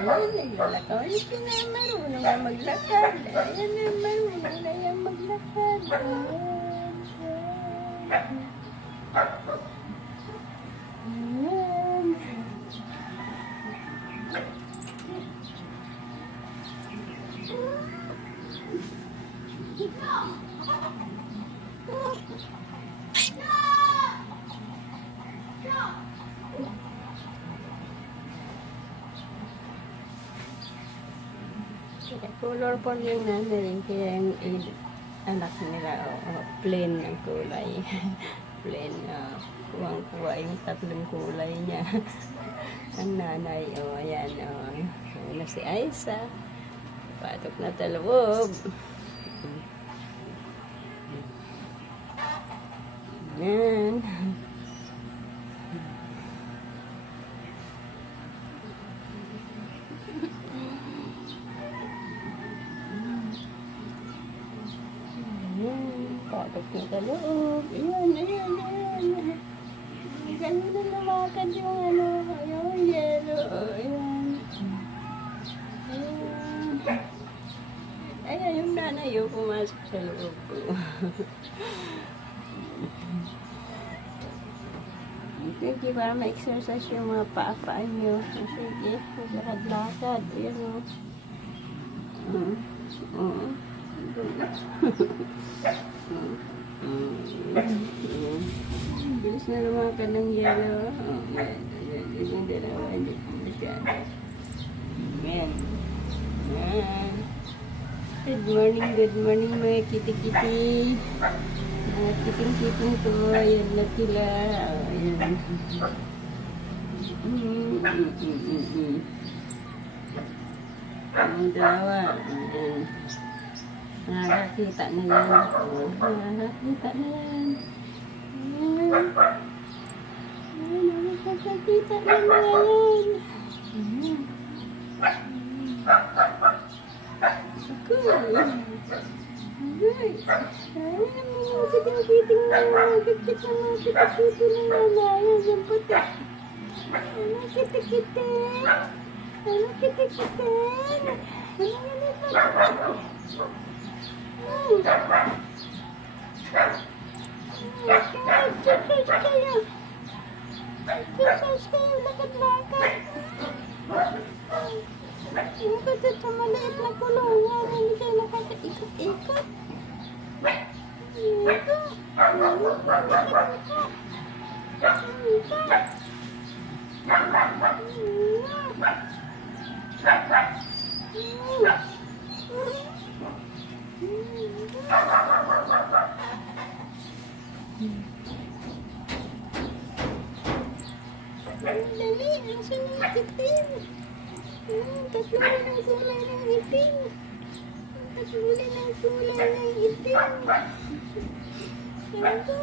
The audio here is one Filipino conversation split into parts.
Ayan, naglalakad. Ito na, marunong na maglakad. Ayan na, marunong na yan maglakad. Ayan. Ayan. Colorful yung nanay, kaya yung anak nila, plain ang kulay. Plain, kuwang-kuwa yung tatlong kulay niya. Ang nanay, ayan, na si Aiza. Patok na taloob. Ayan. Patok na taloob. Ayan, ayan, ayan. Ganda na lumakad yung yung yellow. Ayan. Ayan. Ayan, yung nanay yung pumasok sa loob. Sige, para ma-exercise yung mga paa-paa nyo. Sige, lakad-lakad. Ayan o. Bilis na lumakad ng yellow. Yung dalawa, hindi po masyado. Ayan. Ayan. Good morning mga kitty-kitty. Mga kiting-kiting ko. Ayan na sila. Ayan. Ang dalawa. Ayan. Nakakita na yan. Nakakita na yan. Ayan. Ayan, nakakita na yan. Ayan. Cool. Ayan. Ayan, mga kiting-kiting na. Gagkit na mga kiting-kiting na yan. Ayan, yung puti. Ayan, kiting-kiting. Ayan, kiting-kiting. Ayan, Ikot sa maliit na kulungan, hindi kayo nakaka-ikot-ikot. Dali, ang sinikitin. Tatlo ng kulay ng itim. Tatlo ng kulay ng itim. Ito. Ito.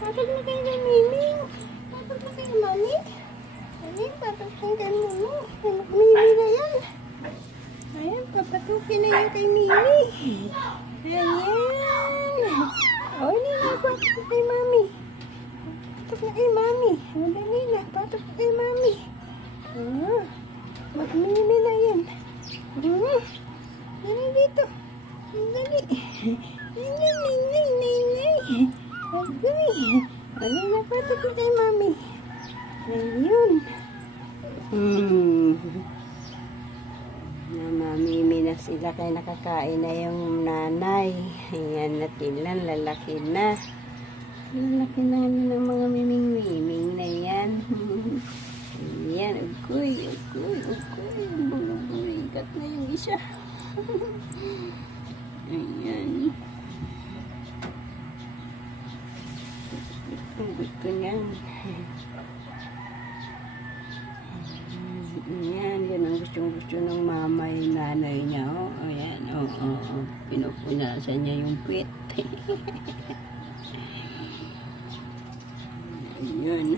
Patag na kayo kay Miming. Patag na kayo Mami. Mami, patag na kay Mimi. Mimi na yan. Ayan, papatukin na yan kay Mimi. Ayan. O, hindi na patag na kay Mami. Patag na kay Mami. Madali na, patag na kay Mami. Mag-Mimi na yan. Dali dito. Dali. Agoy. Ano na patag na kay Mami. Ayun. Namamimi na sila kaya nakakain na yung nanay. Ayan na sila, lalaki na. Lalaki na ng mga miming-miming na yan. Ayan, ugoy. Bulong-bulikat na yung isa. Ayan. Gusto niyan. Ayan, yan ang gusto ng mama yung nanay niya. Ayan, pinupunasan niya yung pit. Ayan.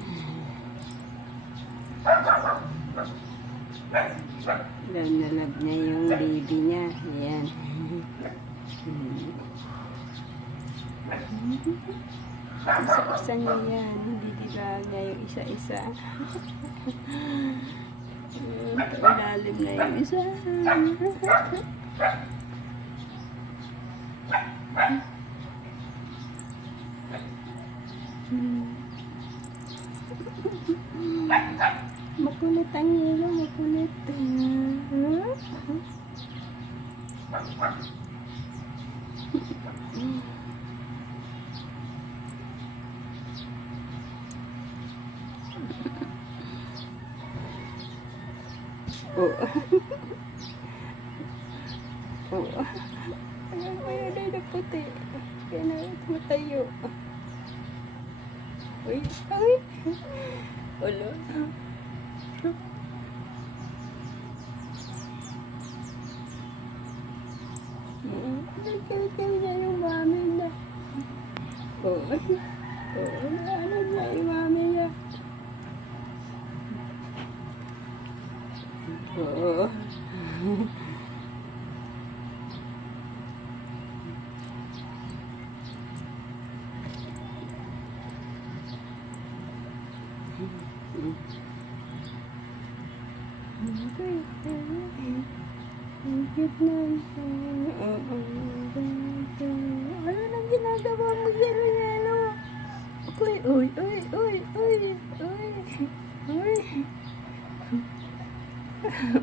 Nalab niya yung baby niya. Ayan. Isa-isa niya yan. Hindi nila niya yung isa-isa. Ilalim na yung isa. Makulit ang yelo, makulit. Oh. Oh. Ayan mo yun ay naputi. Kaya na matayo. Uy, ay. Wala. Nagkawin niya yung mami na. Oo. Oo, ano niya yung mami niya. Oo. Ano nang ginagawa mo, yelo-yelo? Uy, uy, uy, uy, uy, uy, uy.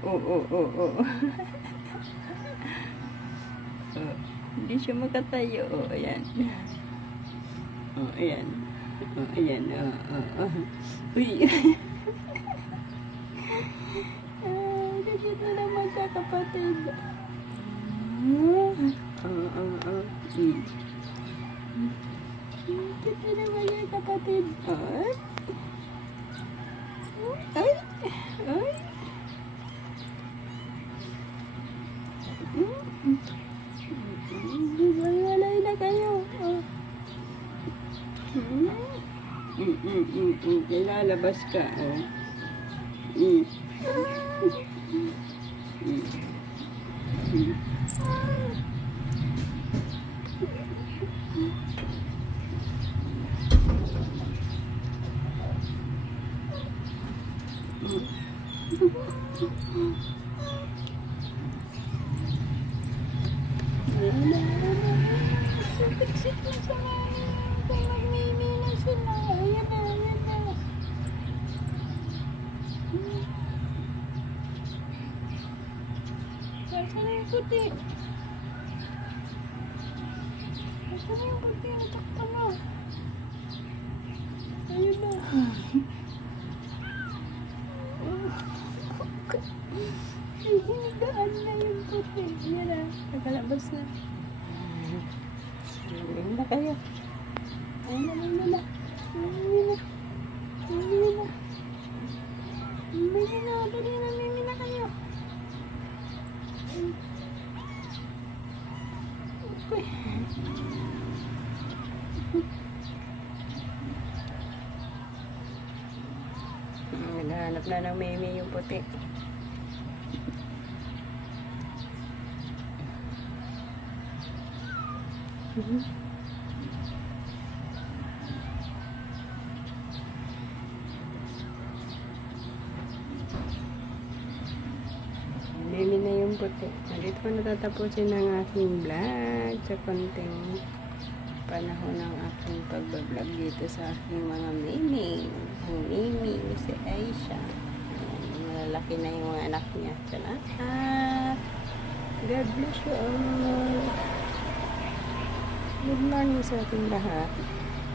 Oo. Hindi siya makatayo. Ayan. Ayan. Ayan. Uy. Dito na naman ka, kapatid. Dito naman yan, kapatid. Ay. Ay. Ay. Walay na kayo. Ilalabas ka. Exit na sa mga kung magmimi na sila. Ayan na. Saan na yung puti? Saan na yung puti? Natakta na. Ayun na. Hinigaan na yung puti. Yan na. Nakalabas na. Ayun na kayo. Ayun na. Mimi na kayo. Okay. Naghahanap na ng mimi yung puti. Mimi na yung puti. Dito ko natatapusin ang aking vlog sa konting panahon ng aking pagbablog dito sa aking mga mimi. Ang mimi, si Aisha. Malalaki na yung mga anak niya. Salamat. God bless you all. Good morning sa ating lahat.